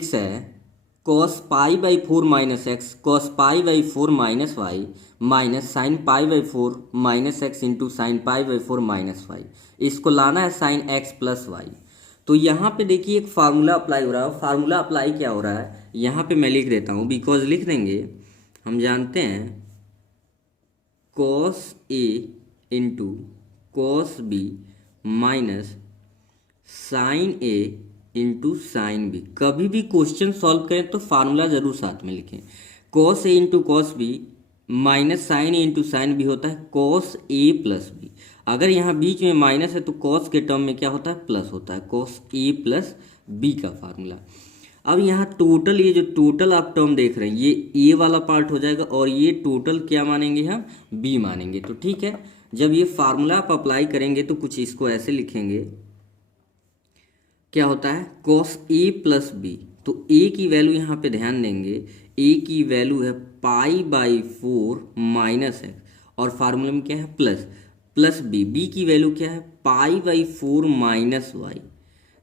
Six है cos pi by four minus x cos pi by four minus y minus sine pi by four minus x into sine pi by four minus y, इसको लाना है sine x plus Y. तो यहाँ पे देखिए एक formula apply हो रहा है। फार्मूला अप्लाई क्या हो रहा है यहाँ पे मैं लिख देता हूँ, बिकॉज लिख देंगे, हम जानते हैं cos A into cos B minus sine A into sine B. कभी भी क्वेश्चन सॉल्व करें तो फार्मूला जरूर साथ में लिखें। cos A into cos B minus sine A into sine B होता है cos ए प्लस बी। अगर यहाँ बीच में माइनस है तो cos के टर्म में क्या होता है, प्लस होता है, cos ए प्लस बी का फार्मूला। अब यहाँ टोटल, ये जो टोटल आप टर्म देख रहे हैं ये ए वाला पार्ट हो जाएगा और ये टोटल क्या मानेंगे हम, बी मानेंगे। तो ठीक है, जब ये फार्मूला आप अप्लाई करेंगे तो कुछ इसको ऐसे लिखेंगे, क्या होता है cos ए प्लस बी। तो ए की वैल्यू यहाँ पे ध्यान देंगे, ए की वैल्यू है pi by four minus x और फार्मूला में क्या है प्लस, प्लस बी। बी की वैल्यू क्या है pi by four minus y.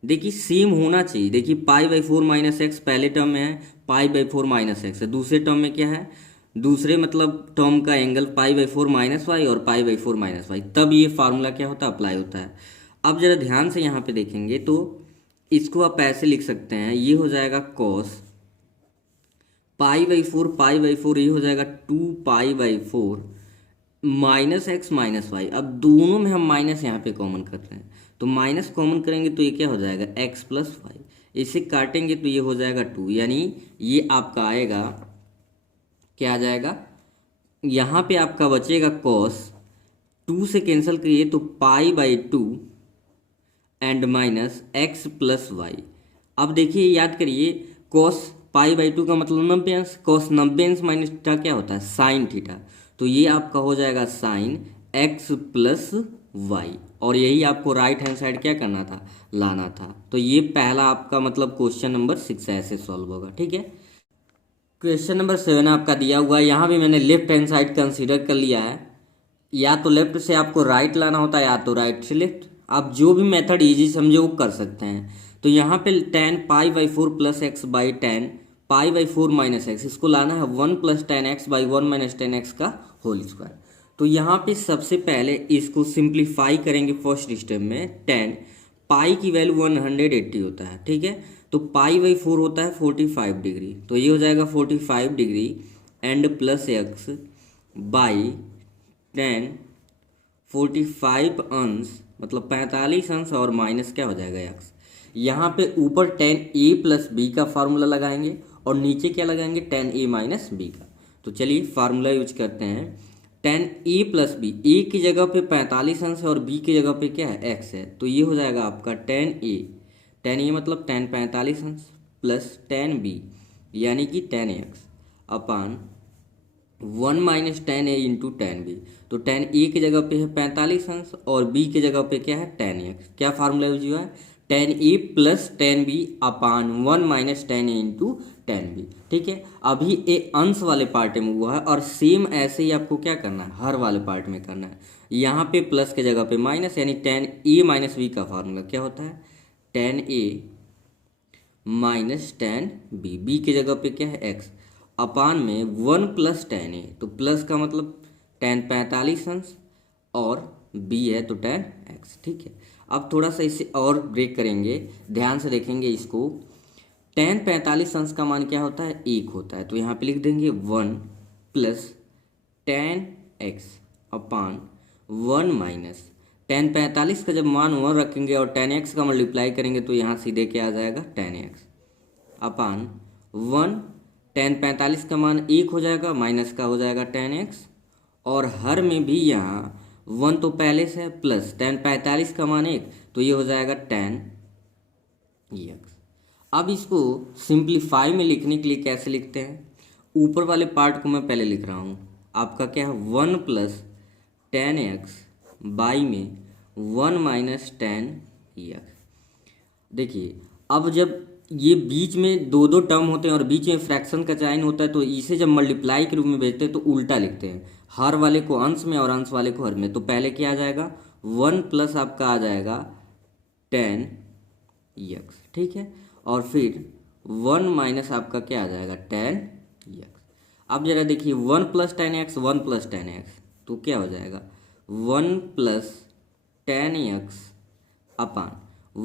देखिए सेम होना चाहिए, देखिए pi by four minus x पहले टर्म में है, pi by four minus x है दूसरे टर्म में, क्या है दूसरे मतलब टर्म का angle pi by four minus Y और pi by four minus Y, तब ये फार्मूला क्या होता है, अप्लाई होता है। अब जरा ध्यान से यहाँ पे देखेंगे तो इसको आप ऐसे लिख सकते हैं, ये हो जाएगा cos पाई बाई फोर, ये हो जाएगा two pi by four minus x minus y. अब दोनों में हम माइनस यहाँ पे कॉमन कर रहे हैं तो माइनस कॉमन करेंगे तो ये क्या हो जाएगा एक्स प्लस वाई, इसे काटेंगे तो ये हो जाएगा टू, यानी ये आपका आएगा, क्या आ जाएगा, यहाँ पे आपका बचेगा cos, टू से कैंसिल करिए तो pi by two and minus x plus y. अब देखिए याद करिए cos पाई बाई टू का मतलब 90 अंश, cos 90 अंश माइनस थीटा क्या होता है साइन थीटा, तो ये आपका हो जाएगा साइन एक्स प्लस वाई। और यही आपको राइट हैंड साइड क्या करना था, लाना था। तो ये पहला आपका मतलब क्वेश्चन नंबर 6 ऐसे सॉल्व होगा। ठीक है, क्वेश्चन नंबर 7 आपका दिया हुआ है, यहाँ भी मैंने लेफ्ट हैंड साइड कंसीडर कर लिया है। या तो लेफ्ट से आपको राइट लाना होता है या तो राइट से लेफ्ट, आप जो भी मेथड इजी समझे वो कर सकते हैं। तो यहाँ पे ten pi by four plus x by ten pi by four minus x, इसको लाना है one plus ten x by one minus ten x का होल स्क्वायर। तो यहाँ पे सबसे पहले इसको सिंप्लीफाई करेंगे फर्स्ट स्टेप में। टेन पाई की वैल्यू 180 होता है, ठीक है, तो पाई बाई फोर होता है 45 डिग्री, तो ये हो जाएगा 45 degree and plus x by ten 45 अंश मतलब 45 अंश और माइनस क्या हो जाएगा एक्स। यहाँ पे ऊपर टेन ए प्लस बी का फार्मूला लगाएंगे और नीचे क्या लगाएंगे टेन ए माइनस बी का। तो चलिए फार्मूला यूज करते हैं, टेन ए प्लस बी, ए की जगह पे 45 अंश है और बी की जगह पे क्या है एक्स है, तो ये हो जाएगा आपका टेन ए मतलब टेन 45 अंश प्लस टेन बी यानी कि tan X upon one minus tan A into tan B. तो टेन ए की जगह पे है 45 अंश और बी की जगह पे क्या है टेन एक्स। क्या फार्मूला यूज हुआ है, tan A plus tan B upon one minus tan A into tan B. ठीक है, अभी ए अंश वाले पार्ट में हुआ है और सेम ऐसे ही आपको क्या करना है हर वाले पार्ट में करना है। यहाँ पे प्लस के जगह पे माइनस, यानी टेन ए माइनस बी का फार्मूला क्या होता है टेन ए माइनस टेन बी, बी की जगह पे क्या है एक्स अपान में वन प्लस टेन ए, तो प्लस का मतलब टेन 45 अंश और बी है तो टेन एक्स। ठीक है, अब थोड़ा सा इसे और ब्रेक करेंगे, ध्यान से देखेंगे इसको। टेन 45 अंश का मान क्या होता है एक होता है, तो यहाँ पे लिख देंगे one plus ten X upon one minus ten 45 का जब मान वन रखेंगे और टेन एक्स का मल्टीप्लाई करेंगे तो यहाँ सीधे क्या आ जाएगा ten X upon one, ten 45 का मान एक हो जाएगा माइनस का हो जाएगा टेन एक्स और हर में भी यहाँ वन तो पहले से है प्लस टेन 45 का मान एक, तो ये हो जाएगा टेन एक्स। अब इसको सिंप्लीफाई में लिखने के लिए कैसे लिखते हैं, ऊपर वाले पार्ट को मैं पहले लिख रहा हूँ, आपका क्या है one plus ten x by में वन माइनस टेन एक्स। देखिए अब जब ये बीच में दो दो टर्म होते हैं और बीच में फ्रैक्शन का साइन होता है तो इसे जब मल्टीप्लाई के रूप में भेजते हैं तो उल्टा लिखते हैं, हर वाले को अंश में और अंश वाले को हर में। तो पहले क्या आ जाएगा वन प्लस आपका आ जाएगा टेन एक्स, ठीक है, और फिर 1 माइनस आपका क्या आ जाएगा tan x। अब जरा देखिए 1 plus ten x, 1 plus ten x, तो क्या हो जाएगा 1 प्लस टेन एक्स अपान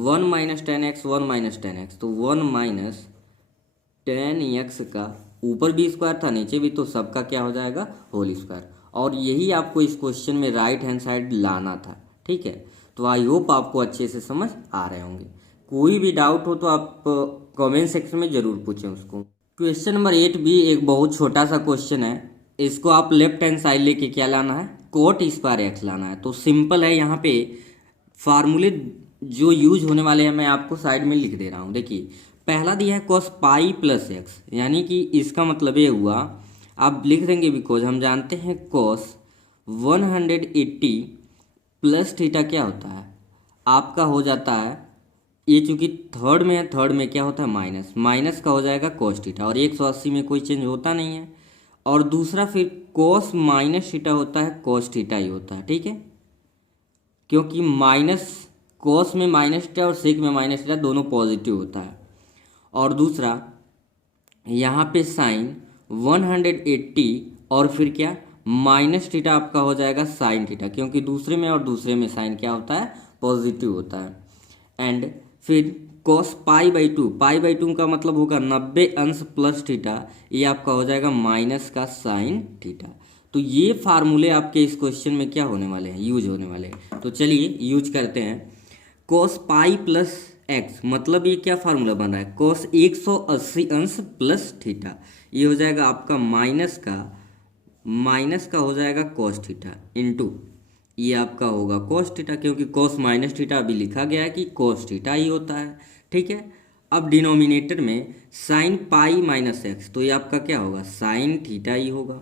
1 minus ten x, 1 minus ten x, तो 1 माइनस टेन एक्स का ऊपर भी स्क्वायर था नीचे भी, तो सबका क्या हो जाएगा होल स्क्वायर। और यही आपको इस क्वेश्चन में राइट हैंड साइड लाना था, ठीक है। तो आई होप आपको अच्छे से समझ आ रहे होंगे। कोई भी डाउट हो तो आप कमेंट सेक्शन में ज़रूर पूछें उसको। क्वेश्चन नंबर 8 भी एक बहुत छोटा सा क्वेश्चन है। इसको आप लेफ्ट हैंड साइड लेके क्या लाना है, कोट स्क्वायर एक्स लाना है। तो सिंपल है, यहाँ पे फार्मूले जो यूज होने वाले हैं मैं आपको साइड में लिख दे रहा हूँ। देखिए पहला दिया है कॉस पाई प्लस एक्स, यानी कि इसका मतलब ये हुआ, आप लिख देंगे बिकॉज हम जानते हैं कॉस 180 प्लस थीटा क्या होता है आपका हो जाता है, ये चूंकि थर्ड में है, थर्ड में क्या होता है माइनस, माइनस का हो जाएगा कॉस थीटा, और 180 में कोई चेंज होता नहीं है। और दूसरा फिर कॉस माइनस थीटा होता है, कॉस थीटा ही होता है, ठीक है, क्योंकि माइनस कॉस में माइनस थीटा और सेक में माइनस थीटा दोनों पॉजिटिव होता है। और दूसरा यहाँ पे साइन 180 और फिर क्या माइनस थीटा आपका हो जाएगा साइन थीटा, क्योंकि दूसरे में और दूसरे में साइन क्या होता है पॉजिटिव होता है। एंड फिर cos pi by to, pi by to का मतलब होगा 90 अंश प्लस थीटा, ये आपका हो जाएगा माइनस का साइन थीटा। तो ये फार्मूले आपके इस क्वेश्चन में क्या होने वाले हैं, यूज होने वाले हैं। तो चलिए यूज करते हैं। कॉस पाई प्लस एक्स, मतलब ये क्या फार्मूला बन रहा है, कॉस 180 अंश प्लस थीटा, ये हो जाएगा आपका माइनस का हो जाएगा कॉस थीटा इंटू ये आपका होगा कॉस थीटा, क्योंकि कॉस माइनस थीटा अभी लिखा गया है कि कॉस थीटा ही होता है, ठीक है। अब डिनोमिनेटर में साइन पाई माइनस एक्स, तो ये आपका क्या होगा साइन थीटा ही होगा।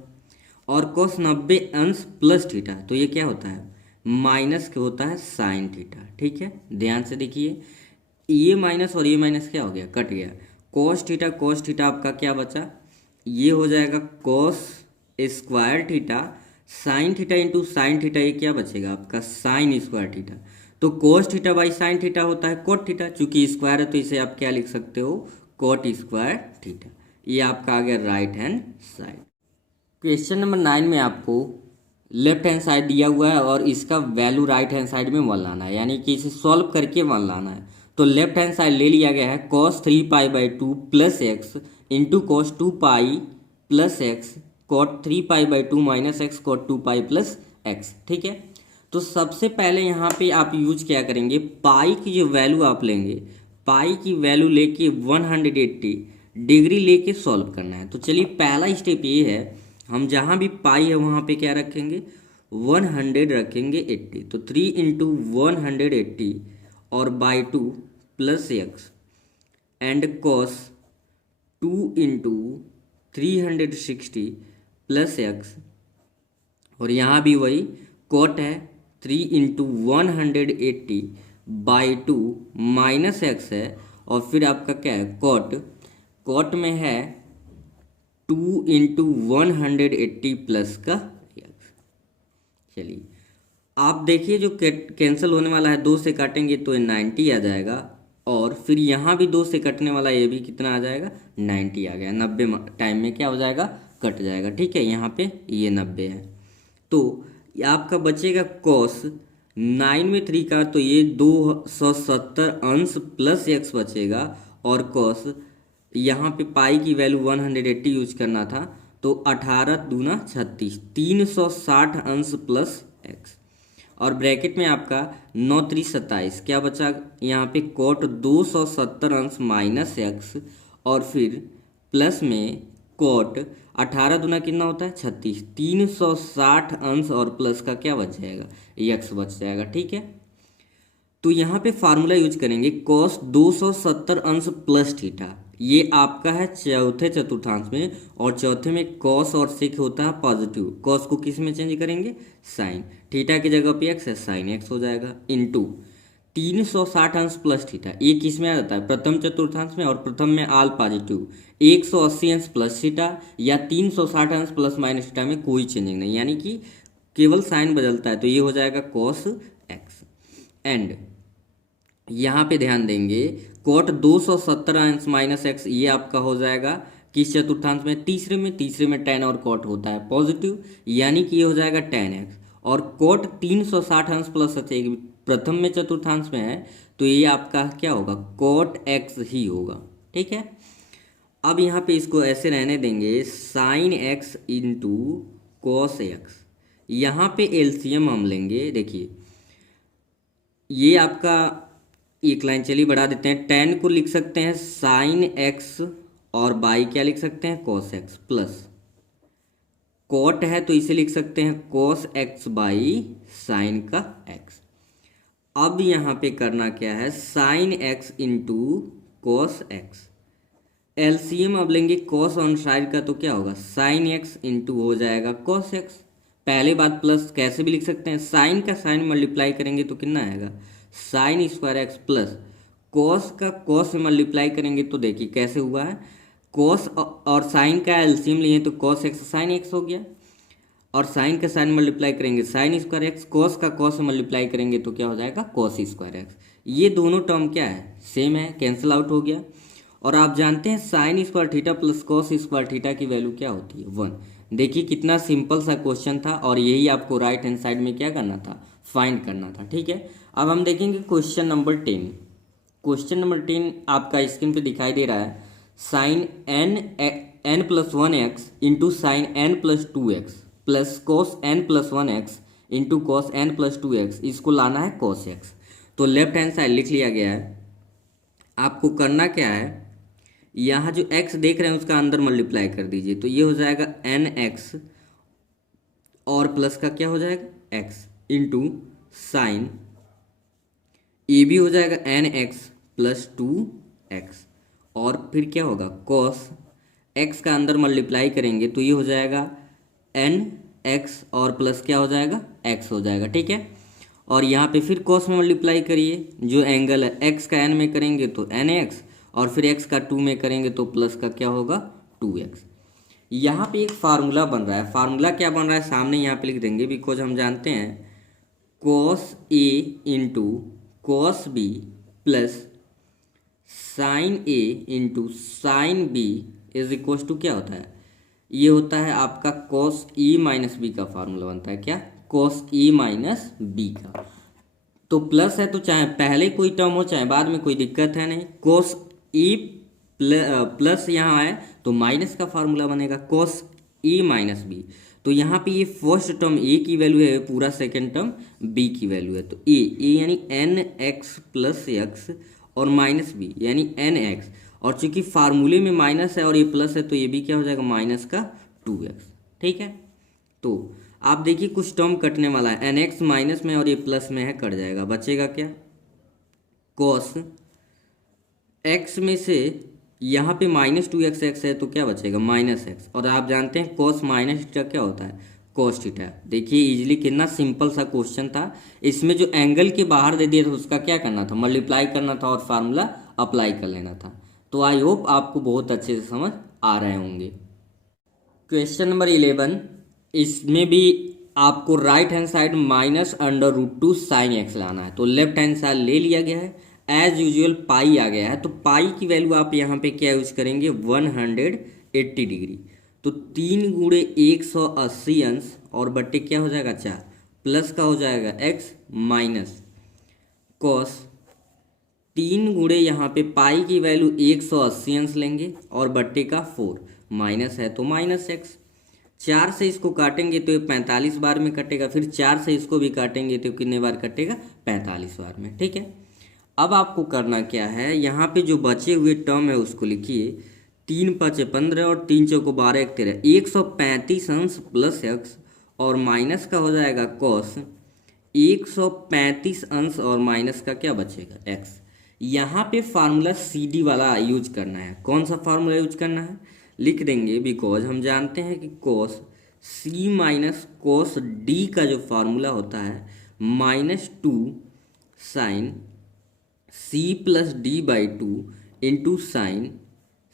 और कॉस 90 अंश प्लस थीटा, तो ये क्या होता है माइनस के होता है साइन थीटा, ठीक है। ध्यान से देखिए, ये माइनस और ये माइनस क्या हो गया कट गया, कॉस थीटा आपका क्या बचा, ये हो जाएगा cos square theta sine theta into sine theta, ये क्या बचेगा आपका साइन स्क्वायर थीटा। तो cos theta by sine theta होता है कॉट थीटा, चूंकि स्क्वायर है तो इसे आप क्या लिख सकते हो कॉट स्क्वायर थीटा। ये आपका आ गया right hand side. Question number 9 में आपको लेफ्ट हैंड साइड दिया हुआ है और इसका वैल्यू राइट हैंड साइड में 1 लाना है, यानी कि इसे सॉल्व करके 1 लाना है। तो लेफ्ट हैंड साइड ले लिया गया है cos 3 pi by 2 plus x into cos 2 pi plus x cot 3 pi by 2 minus x cot 2 pi plus x, ठीक है। तो सबसे पहले यहाँ पे आप यूज क्या करेंगे, पाई की जो वैल्यू आप लेंगे, पाई की वैल्यू लेके 180 डिग्री लेके सॉल्व करना है। तो चलिए पहला स्टेप ये है, हम जहाँ भी पाई है वहाँ पे क्या रखेंगे 100 रखेंगे 80, तो 3 इंटू 180 और by 2 plus x and cos 2 into 360 plus x, और यहाँ भी वही कॉट है 3 इंटू 180 बाई 2 माइनस एक्स है, और फिर आपका क्या है कॉट में है 2 इंटू 180 प्लस का एक्स। चलिए आप देखिए जो कैंसिल होने वाला है 2 से काटेंगे तो 90 आ जाएगा, और फिर यहाँ भी 2 से कटने वाला ये भी कितना आ जाएगा 90 आ गया, 90 टाइम में क्या हो जाएगा कट जाएगा, ठीक है। यहाँ पे ये 90 है, तो आपका बचेगा कॉस 9 में 3 का, तो ये 270 अंश प्लस एक्स बचेगा, और कॉस यहाँ पे पाई की वैल्यू 180 यूज करना था, तो 18 दूना 36 360 अंश प्लस एक्स, और ब्रैकेट में आपका 9 3 27 क्या बचा यहाँ पे कॉट 270 अंश माइनस एक्स, और फिर प्लस में कॉट 18 दूना कितना होता है 36 360 अंश और प्लस का क्या बच जाएगा एक्स बच जाएगा, ठीक है। तो यहाँ पे फार्मूला यूज करेंगे कॉस 270 अंश प्लस थीटा, ये आपका है चौथे चतुर्थांश में, और चौथे में कॉस और सेक होता है पॉजिटिव, कॉस को किस में चेंज करेंगे साइन, थीटा की जगह पे एक्स है साइन एक्स हो जाएगा, इंटू 360 अंश प्लस थीटा, ये किस में आ जाता है प्रथम चतुर्थांश में, और प्रथम में आल पॉजिटिव 180 अंश प्लस थीटा या 360 अंश प्लस माइनस थीटा में कोई चेंजिंग नहीं, यानी कि केवल साइन बदलता है, तो ये हो जाएगा कॉस एक्स। एंड यहाँ पे ध्यान देंगे कॉट 270 अंश माइनस एक्स, ये आपका हो जाएगा किस चतुर्थांश में, तीसरे में टेन और कॉट होता है पॉजिटिव, यानी कि ये हो जाएगा टेन एक्स। और कॉट 360 अंश प्लस एक प्रथम में चतुर्थांश में है, तो ये आपका क्या होगा, कॉट एक्स ही होगा। ठीक है, अब यहाँ पे इसको ऐसे रहने देंगे, sine x into cos x. यहाँ पे एलसीएम हम लेंगे, देखिए ये आपका एक लाइन चलिए बढ़ा देते हैं, टेन को लिख सकते हैं साइन एक्स और बाई क्या लिख सकते हैं, कॉस एक्स, प्लस कॉट है तो इसे लिख सकते हैं कॉस एक्स बाई साइन का एक्स। अब यहाँ पे करना क्या है, sine x into cos x, LCM अब लेंगे कॉस ऑन साइड का, तो क्या होगा साइन एक्स इंटू हो जाएगा कॉस एक्स। पहले बात प्लस कैसे भी लिख सकते हैं, साइन का साइन मल्टीप्लाई करेंगे तो कितना आएगा, sine square x, plus cos का कॉस में मल्टीप्लाई करेंगे तो देखिए कैसे हुआ है, कॉस और साइन का एलसीएम लिए तो कॉस एक्स साइन एक्स हो गया, और साइन का साइन मल्टीप्लाई करेंगे साइन स्क्वायर एक्स, कॉस का कॉस से मल्टीप्लाई करेंगे तो क्या हो जाएगा कॉस स्क्वायर एक्स। ये दोनों टर्म क्या है, सेम है, कैंसिल आउट हो गया। और आप जानते हैं sine square theta plus cos square theta की वैल्यू क्या होती है, 1। देखिए कितना सिंपल सा क्वेश्चन था, और यही आपको राइट हैंड साइड में क्या करना था, फाइंड करना था। ठीक है, अब हम देखेंगे क्वेश्चन नंबर 10। क्वेश्चन नंबर 10 आपका स्क्रीन पे दिखाई दे रहा है, sine n plus 1x into sine n plus 2x plus cos n plus 1x into cos n plus 2x, इसको लाना है कॉस x। तो लेफ्ट हैंड साइड लिख लिया गया है। आपको करना क्या है, यहाँ जो x देख रहे हैं उसका अंदर मल्टीप्लाई कर दीजिए, तो ये हो जाएगा nx और प्लस का क्या हो जाएगा x इंटू साइन, ये भी हो जाएगा nx प्लस 2x, और फिर क्या होगा कॉस x का अंदर मल्टीप्लाई करेंगे तो ये हो जाएगा nx और प्लस क्या हो जाएगा x हो जाएगा। ठीक है, और यहाँ पे फिर कॉस में मल्टीप्लाई करिए, जो एंगल है x का n में करेंगे तो nx, और फिर x का 2 में करेंगे तो प्लस का क्या होगा 2x। यहाँ पे एक फार्मूला बन रहा है, फार्मूला क्या बन रहा है सामने यहाँ पे लिख देंगे, बिकॉज हम जानते हैं cos a into cos B plus sine A into sine B is equal to क्या होता है, ये होता है आपका कॉस ई माइनस बी का फार्मूला बनता है, क्या कॉस ई माइनस बी का। तो प्लस है तो चाहे पहले कोई टर्म हो चाहे बाद में कोई दिक्कत है नहीं, कॉस ई प्लस यहाँ आए तो माइनस का फार्मूला बनेगा कॉस ई माइनस बी। तो यहाँ पे ये फर्स्ट टर्म ए की वैल्यू है, पूरा सेकेंड टर्म बी की वैल्यू है, तो ए यानी एन एक्स प्लस एक्स और माइनस बी यानी एन एक्स, और चूंकि फार्मूले में माइनस है और ये प्लस है तो ये भी क्या हो जाएगा माइनस का 2x। ठीक है, तो आप देखिए कुछ टर्म कटने वाला है, एन एक्स माइनस में और ये प्लस में है, कट जाएगा, बचेगा क्या कॉस एक्स में से यहाँ पे माइनस 2x एक्स है तो क्या बचेगा माइनस एक्स, और आप जानते हैं कॉस माइनस थीटा क्या होता है कॉस थीटा। देखिए इजीली कितना सिंपल सा क्वेश्चन था, इसमें जो एंगल के बाहर दे दिया था उसका क्या करना था मल्टीप्लाई करना था और फार्मूला अप्लाई कर लेना था। तो आई होप आपको बहुत अच्छे से समझ आ रहे होंगे। क्वेश्चन नंबर 11, इसमें भी आपको right hand side minus under root 2 sine x लाना है, तो लेफ्ट हैंड साइड ले लिया गया है, एज यूजुअल पाई आ गया है, तो पाई की वैल्यू आप यहाँ पे क्या यूज करेंगे 180 डिग्री, तो 3 गुणे 180 अंश और बट्टे क्या हो जाएगा 4, प्लस का हो जाएगा x माइनस कॉस 3 गुणे यहाँ पे पाई की वैल्यू 180 अंश लेंगे और बट्टे का 4, माइनस है तो माइनस x, 4 से इसको काटेंगे तो ये 45 बार में कटेगा, फिर 4 से इसको भी काटेंगे तो कितने बार कटेगा 45 बार में। ठीक है, अब आपको करना क्या है, यहाँ पे जो बचे हुए टर्म है उसको लिखिए, 3 5 15 और 3 चौको 12 1 13, 135 अंश प्लस x और माइनस का हो जाएगा कॉस 135 अंश और माइनस का क्या बचेगा x। यहाँ पे फार्मूला CD वाला यूज करना है, कौन सा फार्मूला यूज करना है लिख देंगे, बिकॉज हम जानते हैं कि cos C minus cos D का जो फार्मूला होता है -2 sine C plus D by 2 into sine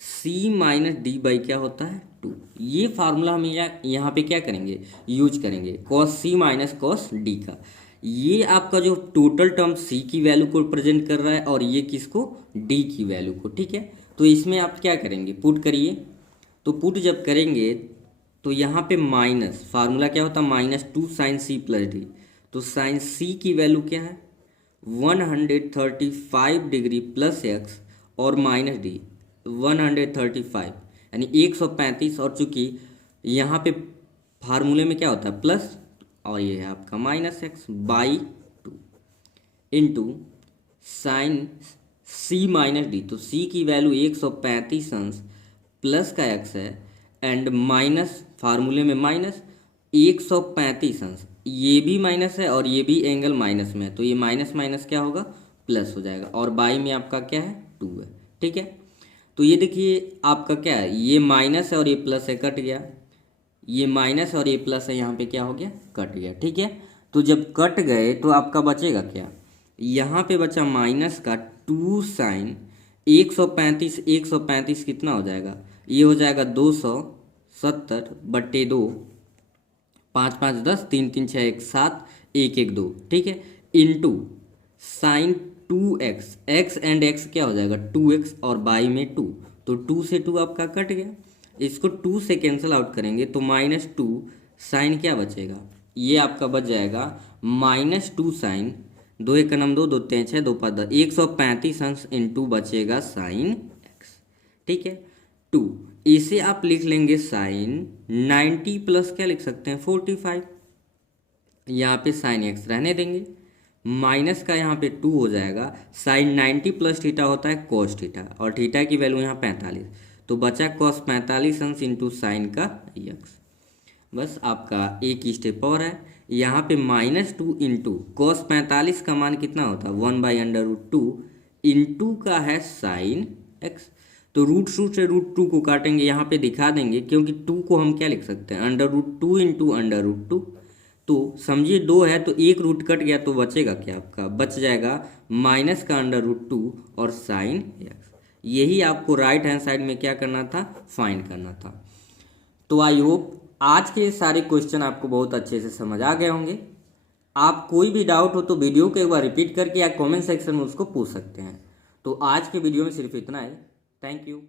C minus D by क्या होता है 2। ये फार्मूला हम यहाँ पे क्या करेंगे यूज करेंगे cos C minus cos D का। ये आपका जो टोटल टर्म सी की वैल्यू को रिप्रेजेंट कर रहा है और ये किसको, डी की वैल्यू को। ठीक है, तो इसमें आप क्या करेंगे, पुट करिए। तो पुट जब करेंगे तो यहाँ पे माइनस, फार्मूला क्या होता है, -2 साइन सी प्लस डी। तो साइन सी की वैल्यू क्या है, 135 डिग्री प्लस एक्स और माइनस डी 135 यानी 135। और चूंकि यहाँ पे फार्मूले में क्या होता है प्लस, और ये है आपका -x/2 इंटू साइन सी माइनस डी। तो सी की वैल्यू 135 अंश प्लस का x है एंड माइनस, फार्मूले में माइनस 135 अंश, ये भी माइनस है और ये भी एंगल माइनस में है, तो ये माइनस माइनस क्या होगा, प्लस हो जाएगा। और बाई में आपका क्या है, 2 है। ठीक है, तो ये देखिए आपका क्या है, ये माइनस है और ये प्लस है, कट गया। ये माइनस और ये प्लस है, यहाँ पे क्या हो गया, कट गया। ठीक है, तो जब कट गए तो आपका बचेगा क्या, यहाँ पे बचा माइनस का 2 साइन 135। 135 कितना हो जाएगा, ये हो जाएगा 270/2, 5 5 10, 3 3 6 1 7, 1 1 2। ठीक है, into sine 2x, x and x क्या हो जाएगा 2x और बाई में 2, तो 2 से 2 आपका कट गया। इसको 2 से कैंसिल आउट करेंगे तो -2 साइन क्या बचेगा, ये आपका बच जाएगा -2 साइन, 2 1 2, 2 3 6, 2 5 10, 135 अंश इंटू बचेगा साइन x। ठीक है, 2 इसे आप लिख लेंगे साइन 90 प्लस क्या लिख सकते हैं 45, यहाँ पे साइन x रहने देंगे, माइनस का यहाँ पे 2 हो जाएगा। साइन 90 प्लस थीटा होता है कॉस थीटा, और थीटा की वैल्यू यहाँ 45, तो बचा कॉस 45 अंश इंटू साइन का x। बस आपका एक स्टेप और है, यहाँ पे -2 इंटू कॉस 45 का मान कितना होता है 1/√2 इंटू का है साइन x। तो रूट से √2 को काटेंगे, यहाँ पे दिखा देंगे, क्योंकि 2 को हम क्या लिख सकते हैं √2 इंटू √2। तो समझिए 2 है तो एक रूट कट गया, तो बचेगा क्या आपका, बच जाएगा माइनस का √2 और साइन x। यही आपको राइट हैंड साइड में क्या करना था, फाइंड करना था। तो आई होप आज के सारे क्वेश्चन आपको बहुत अच्छे से समझ आ गए होंगे। आप कोई भी डाउट हो तो वीडियो को एक बार रिपीट करके या कमेंट सेक्शन में उसको पूछ सकते हैं। तो आज के वीडियो में सिर्फ इतना है। Thank you.